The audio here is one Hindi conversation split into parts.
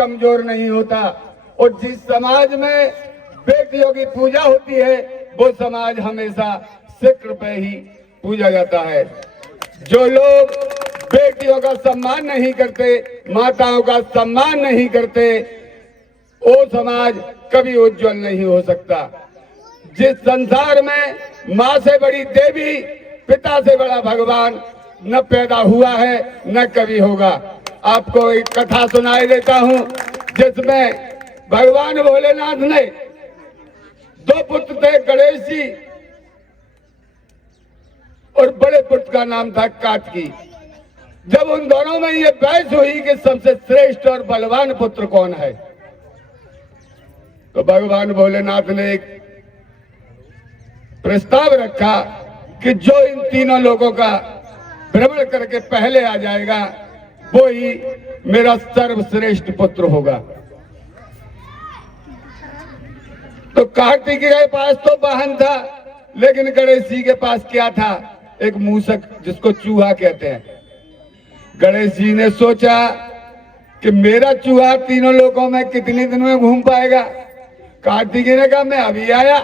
कमजोर नहीं होता। और जिस समाज में बेटियों की पूजा होती है वो समाज हमेशा शिक्र पे ही पूजा जाता है। जो लोग बेटियों का सम्मान नहीं करते, माताओं का सम्मान नहीं करते, वो समाज कभी उज्जवल नहीं हो सकता। जिस संसार में माँ से बड़ी देवी, पिता से बड़ा भगवान न पैदा हुआ है न कभी होगा। आपको एक कथा सुनाई देता हूँ जिसमें भगवान भोलेनाथ ने दो पुत्र थे, गणेश जी और बड़े पुत्र का नाम था कार्तिकी। जब उन दोनों में ये बहस हुई कि सबसे श्रेष्ठ और बलवान पुत्र कौन है, तो भगवान भोलेनाथ ने एक प्रस्ताव रखा कि जो इन तीनों लोगों का भ्रमण करके पहले आ जाएगा वो ही मेरा सर्वश्रेष्ठ पुत्र होगा। तो कार्तिक के पास तो वाहन था, लेकिन गणेश जी के पास क्या था? एक मूसक, जिसको चूहा कहते हैं। गणेश जी ने सोचा कि मेरा चूहा तीनों लोगों में कितने दिन में घूम पाएगा। कार्तिकी ने कहा मैं अभी आया।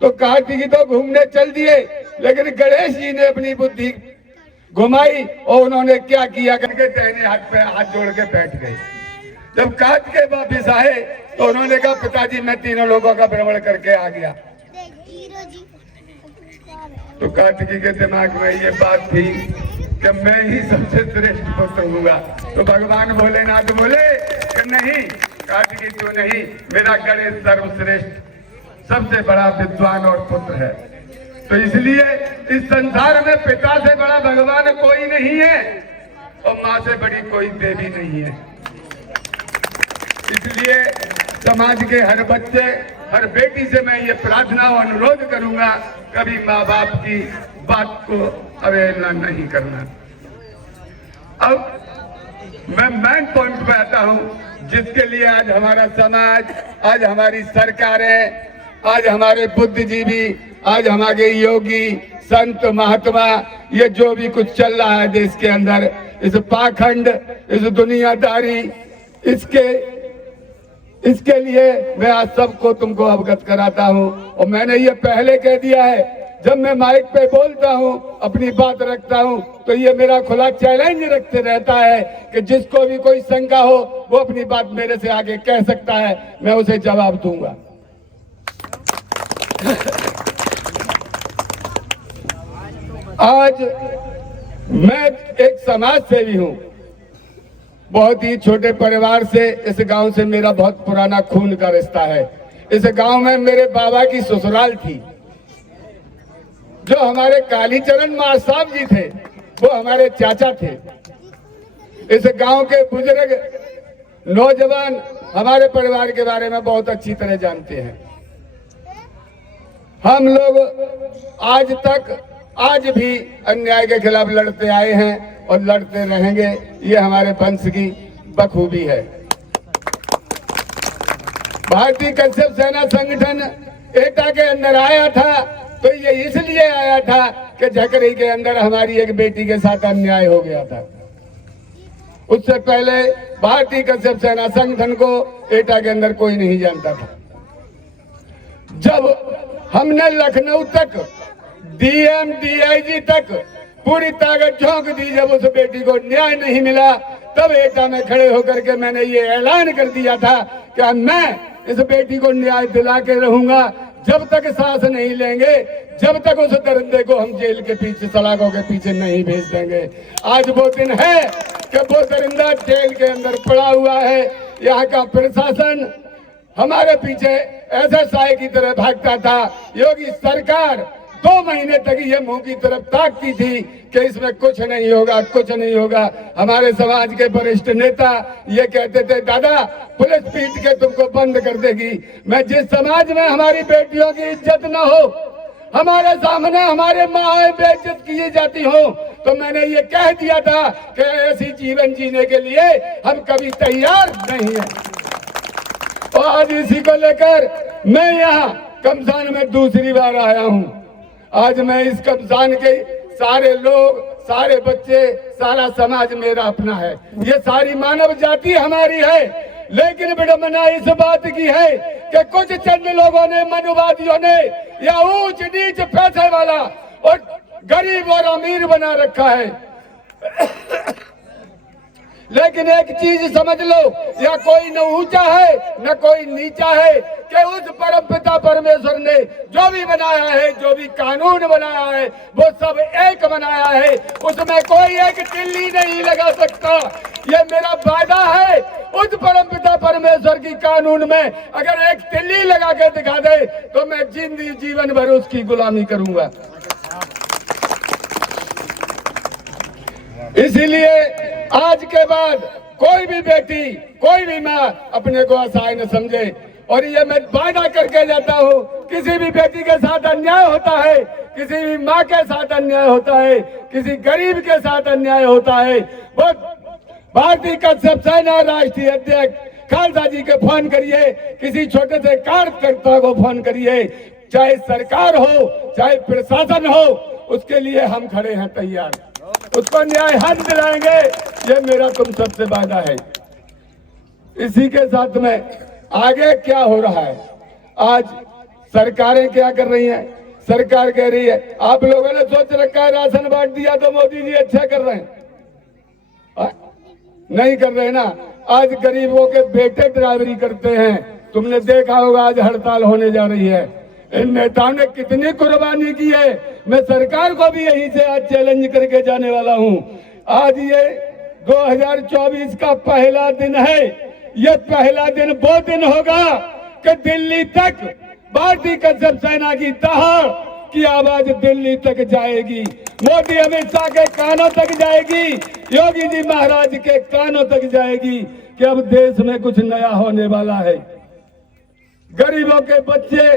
तो कार्तिकी तो घूमने चल दिए, लेकिन गणेश जी ने अपनी बुद्धि घुमाई और उन्होंने क्या किया करके दाहिने हाथ पे हाथ जोड़ के बैठ गए। जब कार्तिकेय वापिस आए तो उन्होंने कहा पिताजी मैं तीनों लोगों का भ्रमण करके आ गया। तो कार्तिकी के दिमाग में ये बात थी कि मैं ही सबसे श्रेष्ठ पुत्र हूँगा। तो भगवान भोलेनाथ बोले कि नहीं कार्तिकी तू नहीं, मेरा गणेश सर्वश्रेष्ठ सबसे बड़ा विद्वान और पुत्र है। तो इसलिए इस संसार में पिता से बड़ा भगवान कोई नहीं है और माँ से बड़ी कोई देवी नहीं है। इसलिए समाज के हर बच्चे, हर बेटी से मैं ये प्रार्थना और अनुरोध करूंगा, कभी माँ बाप की बात को अवहेलना नहीं करना। अब मैं मेन पॉइंट पे आता हूँ जिसके लिए आज हमारा समाज, आज हमारी सरकारें, आज हमारे बुद्धिजीवी, आज हमारे योगी, संत, महात्मा, ये जो भी कुछ चल रहा है देश के अंदर, इस पाखंड, इस दुनियादारी, इसके लिए मैं आज सबको तुमको अवगत कराता हूँ। और मैंने ये पहले कह दिया है, जब मैं माइक पे बोलता हूँ, अपनी बात रखता हूँ, तो ये मेरा खुला चैलेंज रखते रहता है कि जिसको भी कोई शंका हो वो अपनी बात मेरे से आगे कह सकता है, मैं उसे जवाब दूंगा। आज मैं एक समाज सेवी हूँ, बहुत ही छोटे परिवार से, इस गांव से मेरा बहुत पुराना खून का रिश्ता है। इस गांव में मेरे बाबा की ससुराल थी। जो हमारे कालीचरण मां साहब जी थे वो हमारे चाचा थे। इस गांव के बुजुर्ग नौजवान हमारे परिवार के बारे में बहुत अच्छी तरह जानते हैं। हम लोग आज भी अन्याय के खिलाफ लड़ते आए हैं और लड़ते रहेंगे। ये हमारे वंश की बखूबी है। भारतीय कश्यप सेना संगठन एटा के अंदर आया था तो ये इसलिए आया था कि झकरी के अंदर हमारी एक बेटी के साथ अन्याय हो गया था। उससे पहले भारतीय कश्यप सेना संगठन को एटा के अंदर कोई नहीं जानता था। जब हमने लखनऊ तक, डीएम, डीआईजी तक पूरी ताकत झोंक दी, जब उस बेटी को न्याय नहीं मिला, तब एटा में खड़े होकर के मैंने ये ऐलान कर दिया था कि मैं इस बेटी को न्याय दिला के रहूंगा। जब तक सांस नहीं लेंगे, जब तक उस दरिंदे को हम जेल के पीछे, सलाखों के पीछे नहीं भेज देंगे। आज वो दिन है कि वो दरिंदा जेल के अंदर पड़ा हुआ है। यहाँ का प्रशासन हमारे पीछे ऐसे साए की तरह भागता था। योगी सरकार 2 महीने तक ये मुंह की तरफ ताकती थी कि इसमें कुछ नहीं होगा, कुछ नहीं होगा। हमारे समाज के वरिष्ठ नेता ये कहते थे दादा पुलिस पीट के तुमको बंद कर देगी। मैं जिस समाज में हमारी बेटियों की इज्जत न हो, हमारे सामने हमारे माँ बेइज्जत की जाती हो, तो मैंने ये कह दिया था कि ऐसी जीवन जीने के लिए हम कभी तैयार नहीं है। और आज इसी को लेकर मैं यहाँ कमसान में दूसरी बार आया हूँ। आज मैं इस कमसान के सारे लोग, सारे बच्चे, सारा समाज मेरा अपना है। ये सारी मानव जाति हमारी है। लेकिन विडंबना इस बात की है कि कुछ चंद लोगों ने, मनुवादियों ने, या ऊंच नीच पैसे वाला और गरीब और अमीर बना रखा है। लेकिन एक चीज समझ लो, या कोई न ऊंचा है न कोई नीचा है, कि उस परमपिता परमेश्वर ने जो भी बनाया है, जो भी कानून बनाया है, वो सब एक बनाया है। उसमें कोई एक तिल्ली नहीं लगा सकता। ये मेरा वादा है, उस परमपिता परमेश्वर की कानून में अगर एक तिल्ली लगा के दिखा दे तो मैं जिंदगी जीवन भर उसकी गुलामी करूंगा। इसीलिए आज के बाद कोई भी बेटी, कोई भी माँ अपने को असहाय न समझे। और ये मैं वादा करके जाता हूँ, किसी भी बेटी के साथ अन्याय होता है, किसी भी माँ के साथ अन्याय होता है, किसी गरीब के साथ अन्याय होता है, वो भारतीय कश्यप सेना राष्ट्रीय अध्यक्ष खालसा जी के फोन करिए, किसी छोटे से कार्यकर्ता को फोन करिए, चाहे सरकार हो चाहे प्रशासन हो, उसके लिए हम खड़े हैं तैयार, उसको न्याय हम दिलाएंगे। ये मेरा तुम सबसे वादा है। इसी के साथ में आगे क्या हो रहा है, आज सरकारें क्या कर रही हैं? सरकार कह रही है, आप लोगों ने सोच रखा है राशन बांट दिया तो मोदी जी अच्छा कर रहे हैं। नहीं कर रहे ना। आज गरीबों के बेटे ड्राइवरी करते हैं, तुमने देखा होगा आज हड़ताल होने जा रही है। इन नेताओं ने कितनी कुर्बानी की है। मैं सरकार को भी यहीं से आज चैलेंज करके जाने वाला हूं। आज ये 2024 का पहला दिन है। ये पहला दिन वो दिन होगा कि दिल्ली तक भारतीय कश्यप सेना की दहाड़ की आवाज दिल्ली तक जाएगी, मोदी अमित शाह के कानों तक जाएगी, योगी जी महाराज के कानों तक जाएगी कि अब देश में कुछ नया होने वाला है। गरीबों के बच्चे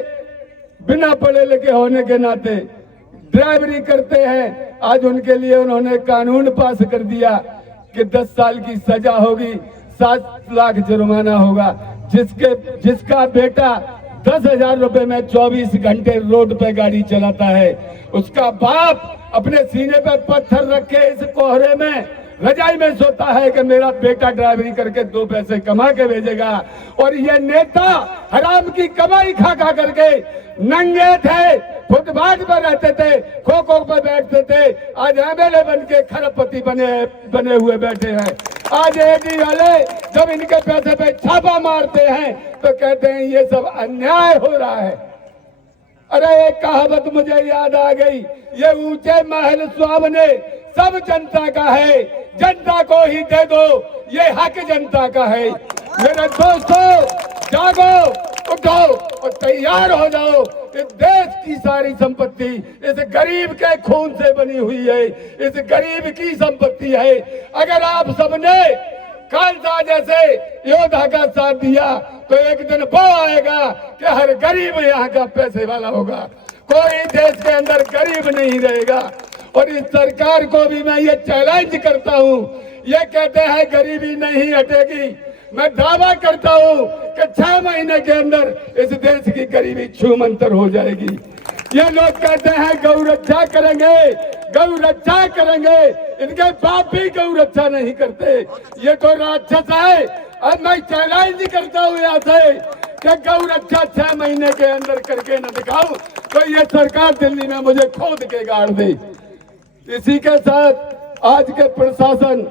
बिना पढ़े लिखे होने के नाते ड्राइवरी करते हैं। आज उनके लिए उन्होंने कानून पास कर दिया कि 10 साल की सजा होगी, 7 लाख जुर्माना होगा। जिसका बेटा 10,000 रुपए में 24 घंटे रोड पे गाड़ी चलाता है, उसका बाप अपने सीने पे पत्थर रखे इस कोहरे में रजाई में सोता है कि मेरा बेटा ड्राइवरी करके 2 पैसे कमा के भेजेगा। और ये नेता हराम की कमाई खा खा करके नंगे थे, फुटपाथ पर रहते थे, खो खो पर बैठते थे, आज एमएलए बन के खरबपति बने हुए बैठे हैं। आज एडी वाले जब इनके पैसे पे छापा मारते हैं तो कहते हैं ये सब अन्याय हो रहा है। अरे एक कहावत मुझे याद आ गई, ये ऊंचे महल सुहावने सब जनता का है, जनता को ही दे दो, ये हक जनता का है। मेरे दोस्तों, जागो, उठो और तैयार हो जाओ। इस देश की सारी संपत्ति इस गरीब के खून से बनी हुई है, इस गरीब की संपत्ति है। अगर आप सबने खालसा जैसे योद्धा का साथ दिया तो एक दिन वो आएगा कि हर गरीब यहाँ का पैसे वाला होगा, कोई देश के अंदर गरीब नहीं रहेगा। और इस सरकार को भी मैं ये चैलेंज करता हूँ, ये कहते हैं गरीबी नहीं हटेगी, मैं दावा करता हूँ कि 6 महीने के अंदर इस देश की गरीबी छूमंतर हो जाएगी। ये लोग कहते हैं गौ रक्षा करेंगे, गौ रक्षा करेंगे, इनके बाप भी गौ रक्षा नहीं करते, ये तो राक्षस है। अब मैं चैलेंज करता हूँ यहाँ से कि गौ रक्षा 6 महीने के अंदर करके न दिखाऊं तो ये सरकार दिल्ली में मुझे खोद के गाड़ दे। इसी के साथ आज के प्रशासन,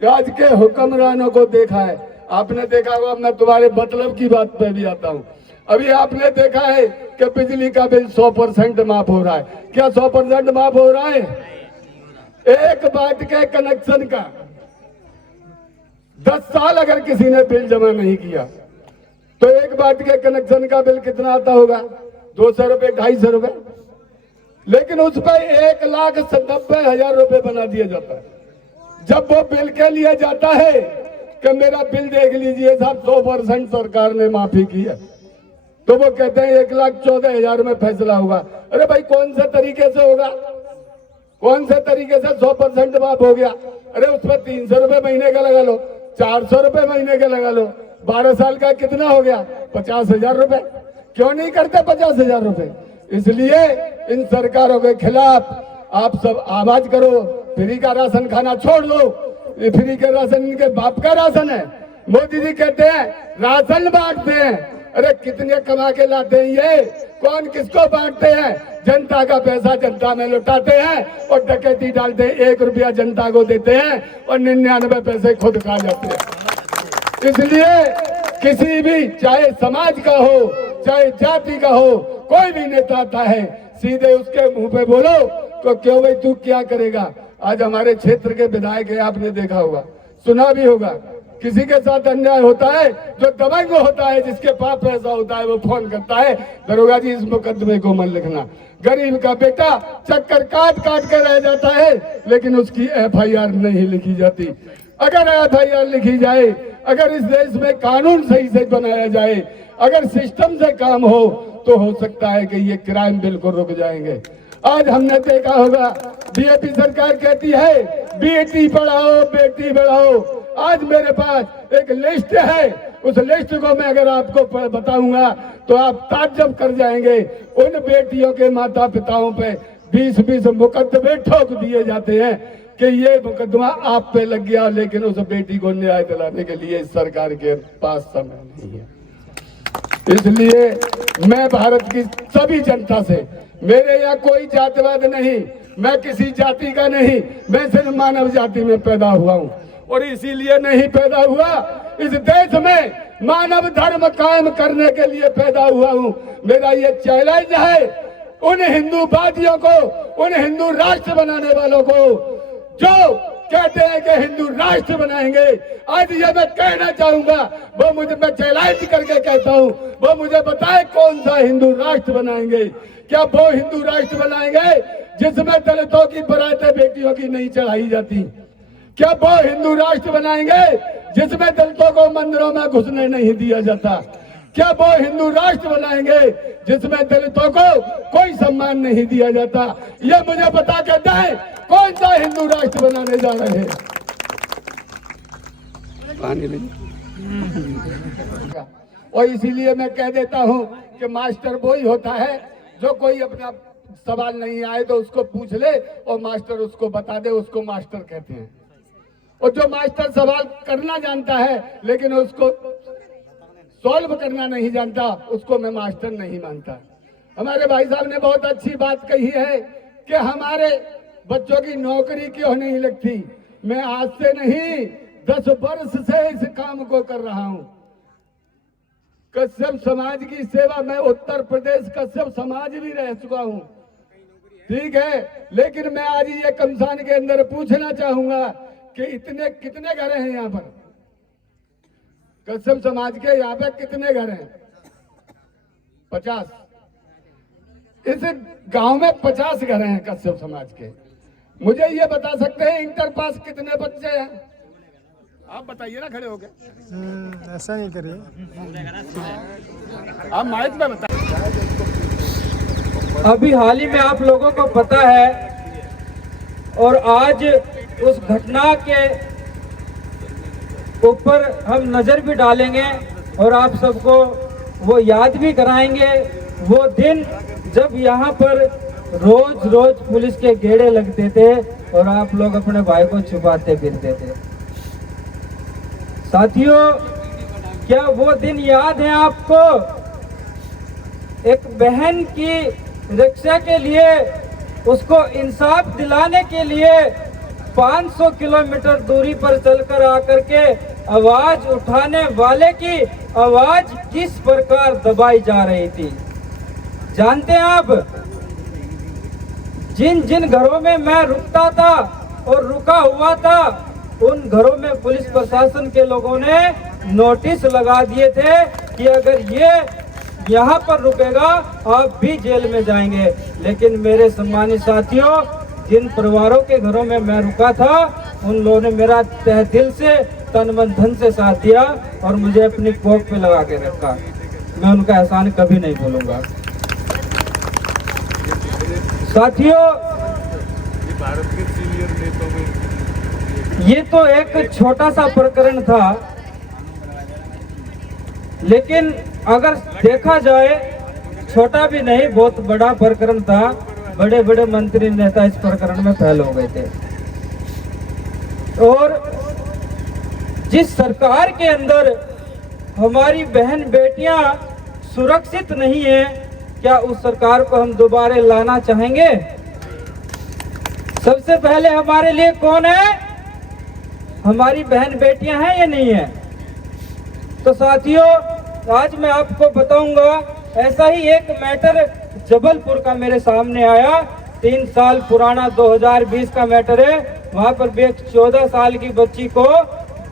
आज के हुक्मरानों को देखा है, आपने देखा होगा। मैं तुम्हारे मतलब की बात पे भी आता हूँ। अभी आपने देखा है कि बिजली का बिल 100% माफ हो रहा है। क्या 100% माफ हो रहा है? एक बात के कनेक्शन का 10 साल अगर किसी ने बिल जमा नहीं किया तो एक बात के कनेक्शन का बिल कितना आता होगा? 200 रुपए, 250 रुपए। लेकिन उस पर 1,90,000 रुपए बना दिया जाता है। जब वो बिल के लिए जाता है कि मेरा बिल देख लीजिए साहब, 100% सरकार ने माफी की है, तो वो कहते हैं 1,14,000 में फैसला होगा। अरे भाई कौन से तरीके से होगा? कौन से तरीके से 100% माफ हो गया? अरे उसमें 300 रुपए महीने का लगा लो, 400 रुपए महीने का लगा लो, 12 साल का कितना हो गया? 50,000 रुपए। क्यों नहीं करते 50,000 रुपए? इसलिए इन सरकारों के खिलाफ आप सब आवाज करो। फ्री का राशन खाना छोड़ दो, ये फ्री के राशन इनके बाप का राशन है। मोदी जी कहते हैं राशन बांटते हैं। अरे कितने कमा के लाते हैं ये? कौन किसको बांटते हैं? जनता का पैसा जनता में लुटाते हैं और डकैती डालते हैं। 1 रुपया जनता को देते हैं और 99 पैसे खुद खा जाते हैं। इसलिए किसी भी, चाहे समाज का हो चाहे जाति का हो, कोई भी नेता आता है सीधे उसके मुंह पे बोलो तो क्यों भाई तू क्या करेगा। आज हमारे क्षेत्र के विधायक है, आपने देखा होगा, सुना भी होगा, किसी के साथ अन्याय होता है, जो दबंग होता है, जिसके पास पैसा होता है, वो फोन करता है दरोगा जी इस मुकदमे को मत लिखना। गरीब का बेटा चक्कर काट काट के रह जाता है, लेकिन उसकी FIR नहीं लिखी जाती। अगर FIR लिखी जाए, अगर इस देश में कानून सही से बनाया जाए, अगर सिस्टम से काम हो, तो हो सकता है कि ये क्राइम बिल्कुल रुक जाएंगे। आज हमने देखा होगा बीजेपी सरकार कहती है बेटी पढ़ाओ बेटी बढ़ाओ। आज मेरे पास एक लिस्ट है, उस लिस्ट को मैं अगर आपको बताऊंगा तो आप ताज्जुब कर जाएंगे। उन बेटियों के माता पिताओं पे 20-20 मुकदमे ठोक दिए जाते हैं कि ये मुकदमा आप पे लग गया, लेकिन उस बेटी को न्याय दिलाने के लिए इस सरकार के पास समय नहीं है। इसलिए मैं भारत की सभी जनता से, मेरे यहाँ कोई जातिवाद नहीं, मैं किसी जाति का नहीं, मैं सिर्फ मानव जाति में पैदा हुआ हूँ और इसीलिए नहीं पैदा हुआ, इस देश में मानव धर्म कायम करने के लिए पैदा हुआ हूँ। मेरा ये चैलेंज है उन हिंदूवादियों को, उन हिंदू राष्ट्र बनाने वालों को जो कहते हैं कि हिंदू राष्ट्र बनाएंगे। आज ये मैं कहना चाहूंगा, वो मुझे, मैं चैलेंज करके कहता हूँ, वो मुझे बताए कौन सा हिंदू राष्ट्र बनाएंगे। क्या वो हिंदू राष्ट्र बनाएंगे जिसमें दलितों की बारातें बेटियों की नहीं चढ़ाई जाती? क्या वो हिंदू राष्ट्र बनाएंगे जिसमें दलितों को मंदिरों में घुसने नहीं दिया जाता? क्या वो हिंदू राष्ट्र बनाएंगे जिसमें दलितों को कोई सम्मान नहीं दिया जाता? ये मुझे बता के दें कौन सा हिंदू राष्ट्र बनाने जा रहे हैं। पानी नहीं। और इसीलिए मैं कह देता हूं कि मास्टर वो ही होता है जो कोई अपना सवाल नहीं आए तो उसको पूछ ले और मास्टर उसको बता दे, उसको मास्टर कहते हैं। और जो मास्टर सवाल करना जानता है लेकिन उसको सॉल्व करना नहीं जानता, उसको मैं मास्टर नहीं मानता। हमारे भाई साहब ने बहुत अच्छी बात कही है कि हमारे बच्चों की नौकरी क्यों नहीं लगती। मैं आज से नहीं 10 वर्ष से इस काम को कर रहा हूं। कश्यप समाज की सेवा, मैं उत्तर प्रदेश कश्यप समाज भी रह चुका हूं, ठीक है, लेकिन मैं आज ये कमसान के अंदर पूछना चाहूंगा कि इतने कितने घर हैं यहाँ पर कश्यप समाज के? यहाँ पे कितने घर हैं? 50। इस गांव में 50 घर हैं कश्यप समाज के। मुझे ये बता सकते हैं इंटर पास कितने बच्चे हैं? आप बताइए ना खड़े होके। ऐसा नहीं करिए, आप माइक में बताइए। अभी हाल ही में आप लोगों को पता है और आज उस घटना के ऊपर हम नजर भी डालेंगे और आप सबको वो याद भी कराएंगे, वो दिन जब यहाँ पर रोज रोज पुलिस के गेड़े लगते थे और आप लोग अपने भाई को छुपाते फिरते थे। साथियों, क्या वो दिन याद है आपको? एक बहन की रक्षा के लिए, उसको इंसाफ दिलाने के लिए 500 किलोमीटर दूरी पर चलकर आकर के आवाज उठाने वाले की आवाज किस प्रकार दबाई जा रही थी, जानते हैं आप? जिन जिन घरों में मैं रुकता था और रुका हुआ था, उन घरों में पुलिस प्रशासन के लोगों ने नोटिस लगा दिए थे कि अगर ये यहाँ पर रुकेगा आप भी जेल में जाएंगे। लेकिन मेरे सम्मानित साथियों, जिन परिवारों के घरों में मैं रुका था, उन लोगों ने मेरा तहे दिल से, तन मन धन से साथ दिया और मुझे अपनी कोख पे लगा के रखा। मैं उनका एहसान कभी नहीं भूलूंगा। साथियों, भारत के सीनियर नेताओं में ये तो एक छोटा सा प्रकरण था, लेकिन अगर देखा जाए छोटा भी नहीं, बहुत बड़ा प्रकरण था। बड़े बड़े मंत्री नेता इस प्रकरण में फेल हो गए थे और जिस सरकार के अंदर हमारी बहन बेटियां सुरक्षित नहीं है, क्या उस सरकार को हम दोबारा लाना चाहेंगे? सबसे पहले हमारे लिए कौन है? हमारी बहन बेटियां हैं या नहीं है? तो साथियों, आज मैं आपको बताऊंगा, ऐसा ही एक मैटर जबलपुर का मेरे सामने आया। 3 साल पुराना 2020 का मैटर है। वहां पर भी एक 14 साल की बच्ची को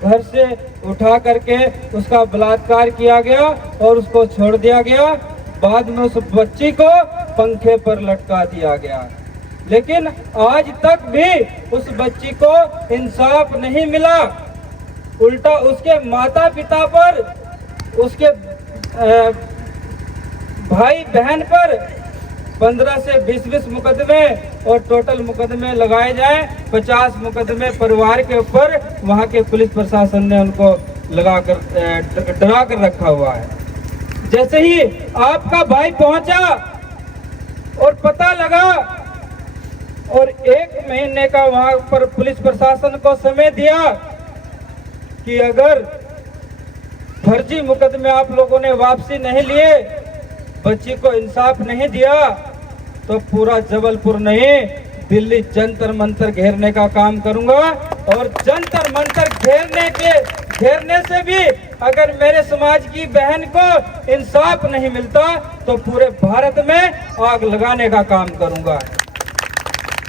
घर से उठा करके उसका बलात्कार किया गया और उसको छोड़ दिया गया। बाद में उस बच्ची को पंखे पर लटका दिया गया, लेकिन आज तक भी उस बच्ची को इंसाफ नहीं मिला। उल्टा उसके माता पिता पर, उसके भाई बहन पर 15 से 20 मुकदमे और टोटल मुकदमे लगाए जाएं। 50 मुकदमे परिवार के ऊपर वहां के पुलिस प्रशासन ने उनको लगाकर डरा कर रखा हुआ है। जैसे ही आपका भाई पहुंचा और पता लगा और 1 महीने का वहां पर पुलिस प्रशासन को समय दिया कि अगर फर्जी मुकदमे आप लोगों ने वापसी नहीं लिए, बच्ची को इंसाफ नहीं दिया, तो पूरा जबलपुर नहीं, दिल्ली जंतर मंतर घेरने का काम करूंगा। और जंतर मंतर घेरने से भी अगर मेरे समाज की बहन को इंसाफ नहीं मिलता तो पूरे भारत में आग लगाने का काम करूंगा।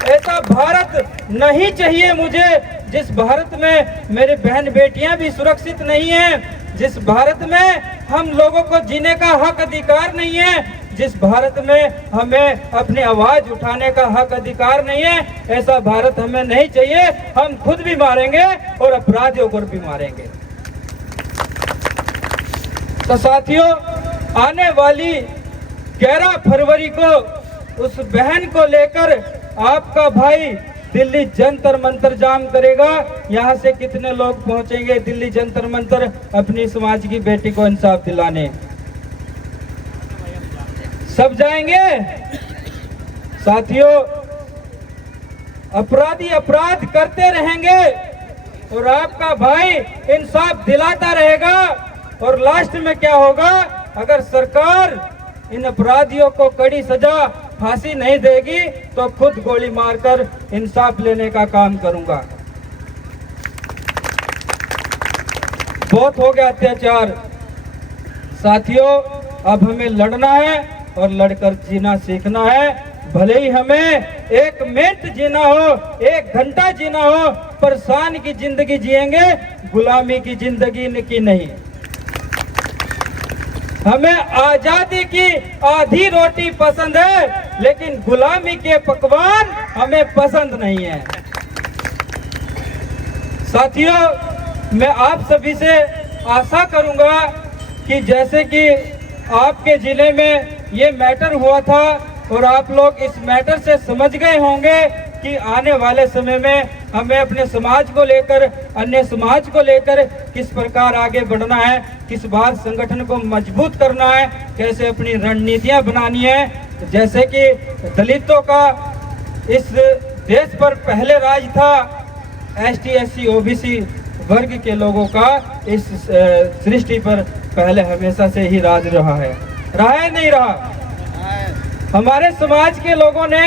ऐसा भारत नहीं चाहिए मुझे, जिस भारत में मेरी बहन बेटियां भी सुरक्षित नहीं हैं, जिस भारत में हम लोगों को जीने का हक अधिकार नहीं है, जिस भारत में हमें अपनी आवाज उठाने का हक अधिकार नहीं है, ऐसा भारत हमें नहीं चाहिए। हम खुद भी मारेंगे और अपराधियों को भी मारेंगे। तो साथियों, आने वाली 11 फरवरी को उस बहन को लेकर आपका भाई दिल्ली जंतर मंतर जाम करेगा। यहाँ से कितने लोग पहुंचेंगे दिल्ली जंतर मंतर अपनी समाज की बेटी को इंसाफ दिलाने? सब जाएंगे। साथियों, अपराधी अपराध करते रहेंगे और आपका भाई इंसाफ दिलाता रहेगा। और लास्ट में क्या होगा? अगर सरकार इन अपराधियों को कड़ी सजा, फांसी नहीं देगी तो खुद गोली मारकर इंसाफ लेने का काम करूंगा। बहुत हो गया अत्याचार। साथियों, अब हमें लड़ना है और लड़कर जीना सीखना है। भले ही हमें 1 मिनट जीना हो, 1 घंटा जीना हो, पर शान की जिंदगी जिएंगे, गुलामी की जिंदगी की नहीं। हमें आजादी की आधी रोटी पसंद है, लेकिन गुलामी के पकवान हमें पसंद नहीं है। साथियों, मैं आप सभी से आशा करूंगा कि जैसे कि आपके जिले में ये मैटर हुआ था और आप लोग इस मैटर से समझ गए होंगे कि आने वाले समय में हमें अपने समाज को लेकर, अन्य समाज को लेकर किस प्रकार आगे बढ़ना है, किस बार संगठन को मजबूत करना है, कैसे अपनी रणनीतियां बनानी है। जैसे कि दलितों का इस देश पर पहले राज था, ST SC OBC वर्ग के लोगों का इस सृष्टि पर पहले हमेशा से ही राज रहा है नहीं रहा? हमारे समाज के लोगों ने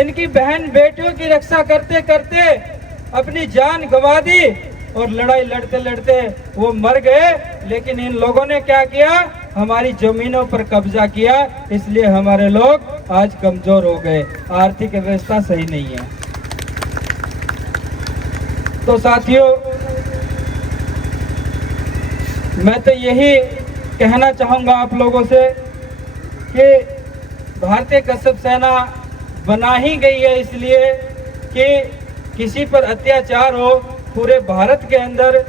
इनकी बहन बेटियों की रक्षा करते करते अपनी जान गंवा दी और लड़ाई लड़ते लड़ते वो मर गए। लेकिन इन लोगों ने क्या किया? हमारी जमीनों पर कब्जा किया, इसलिए हमारे लोग आज कमजोर हो गए, आर्थिक व्यवस्था सही नहीं है। तो साथियों, मैं तो यही कहना चाहूंगा आप लोगों से कि भारतीय कश्यप सेना बना ही गई है इसलिए कि किसी पर अत्याचार हो, पूरे भारत के अंदर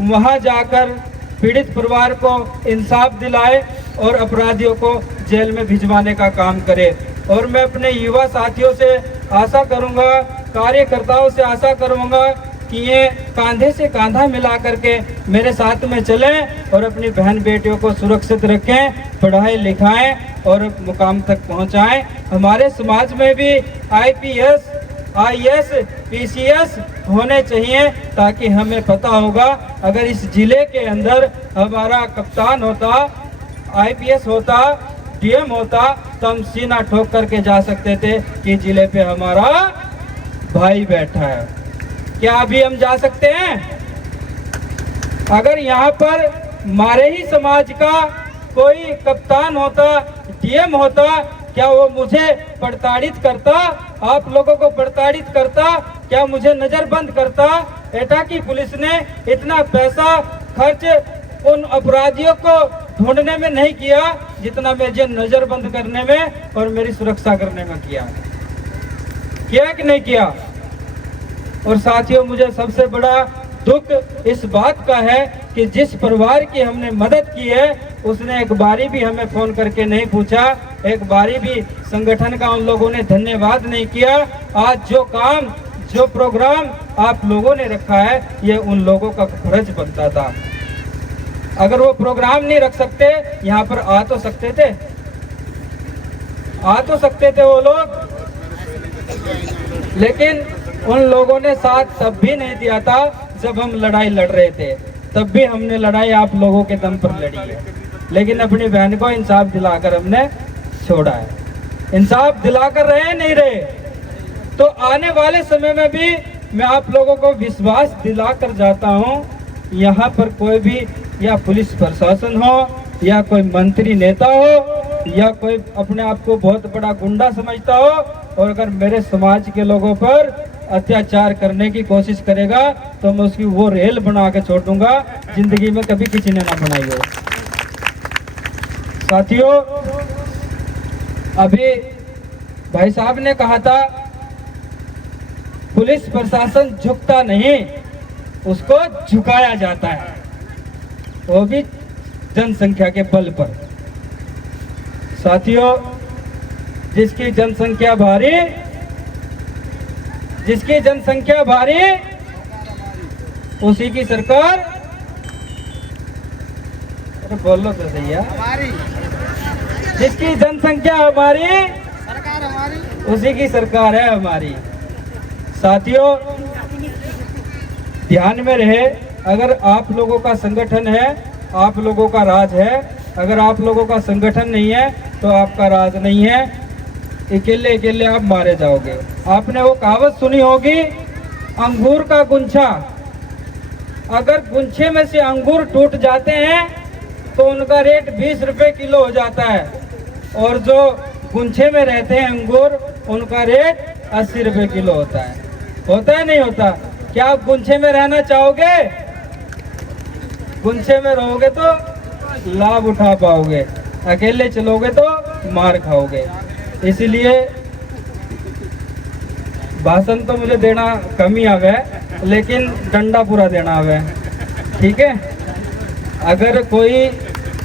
वहां जाकर पीड़ित परिवार को इंसाफ दिलाए और अपराधियों को जेल में भिजवाने का काम करे। और मैं अपने युवा साथियों से आशा करूंगा, कार्यकर्ताओं से आशा करूंगा कि ये कांधे से कांधा मिला करके मेरे साथ में चलें और अपनी बहन बेटियों को सुरक्षित रखें, पढ़ाई लिखाएं और मुकाम तक पहुंचाएं। हमारे समाज में भी IPS IAS PCS होने चाहिए, ताकि हमें पता होगा अगर इस जिले के अंदर हमारा कप्तान होता, IPS होता, DM होता, तो हम सीना ठोक करके जा सकते थे कि जिले पे हमारा भाई बैठा है। क्या अभी हम जा सकते हैं? अगर यहाँ पर हमारे ही समाज का कोई कप्तान होता, DM होता, क्या वो मुझे प्रताड़ित करता, आप लोगों को प्रताड़ित करता? क्या मुझे नजरबंद करता? एटा की पुलिस ने इतना पैसा खर्च उन अपराधियों को ढूंढने में नहीं किया जितना मुझे नजरबंद करने में और मेरी सुरक्षा करने में किया कि नहीं किया? और साथियों, मुझे सबसे बड़ा दुख इस बात का है कि जिस परिवार की हमने मदद की है उसने एक बारी भी हमें फोन करके नहीं पूछा, एक बारी भी संगठन का उन लोगों ने धन्यवाद नहीं किया। आज जो काम, जो प्रोग्राम आप लोगों ने रखा है, ये उन लोगों का फर्ज बनता था। अगर वो प्रोग्राम नहीं रख सकते, यहाँ पर आ तो सकते थे, आ तो सकते थे वो लोग, लेकिन उन लोगों ने साथ तब भी नहीं दिया था जब हम लड़ाई लड़ रहे थे। तब भी हमने लड़ाई आप लोगों के दम पर लड़ी है, लेकिन अपनी बहन को इंसाफ दिलाकर हमने छोड़ा है। इंसाफ दिलाकर रहे नहीं रहे, तो आने वाले समय में भी मैं आप लोगों को विश्वास दिलाकर जाता हूं, यहाँ पर कोई भी या पुलिस प्रशासन हो या कोई मंत्री नेता हो या कोई अपने आप को बहुत बड़ा गुंडा समझता हो, और अगर मेरे समाज के लोगों पर अत्याचार करने की कोशिश करेगा तो मैं उसकी वो रेल बना के छोड़ दूंगा, जिंदगी में कभी किसी ने ना बनाई हो। साथियों, अभी भाई साहब ने कहा था पुलिस प्रशासन झुकता नहीं, उसको झुकाया जाता है, वो भी जनसंख्या के बल पर। साथियों, जिसकी जनसंख्या भारी, जिसकी जनसंख्या भारी उसी की सरकार, अरे बोलो तो सही है, जिसकी जनसंख्या हमारी, सरकार हमारी, उसी की सरकार है हमारी। साथियों, ध्यान में रहे, अगर आप लोगों का संगठन है, आप लोगों का राज है, अगर आप लोगों का संगठन नहीं है तो आपका राज नहीं है। अकेले अकेले आप मारे जाओगे। आपने वो कहावत सुनी होगी, अंगूर का गुंछा, अगर गुंछे में से अंगूर टूट जाते हैं तो उनका रेट 20 रुपए किलो हो जाता है, और जो गुंछे में रहते हैं अंगूर, उनका रेट 80 रुपए किलो होता है। होता है नहीं होता? क्या आप गुंछे में रहना चाहोगे? गुंछे में रहोगे तो लाभ उठा पाओगे, अकेले चलोगे तो मार खाओगे। इसलिए भाषण तो मुझे देना कम ही आवे, लेकिन डंडा पूरा देना आवे, ठीक है? अगर कोई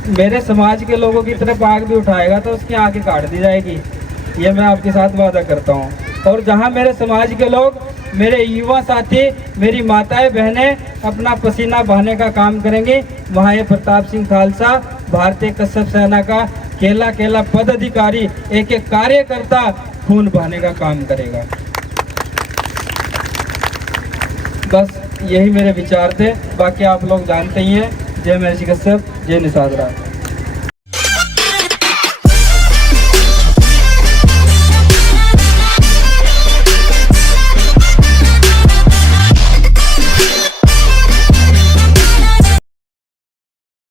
मेरे समाज के लोगों की तरफ आग भी उठाएगा तो उसकी आंखें काट दी जाएगी, ये मैं आपके साथ वादा करता हूँ। और जहाँ मेरे समाज के लोग, मेरे युवा साथी, मेरी माताएं बहनें अपना पसीना बहाने का काम करेंगी, वहाँ ये प्रताप सिंह खालसा, भारतीय कश्यप सेना का केला केला पदाधिकारी, एक एक कार्यकर्ता खून बहाने का काम करेगा। बस यही मेरे विचार थे, बाकी आप लोग जानते ही हैं। जय महर्षि कश्यप, जय निषाद राज।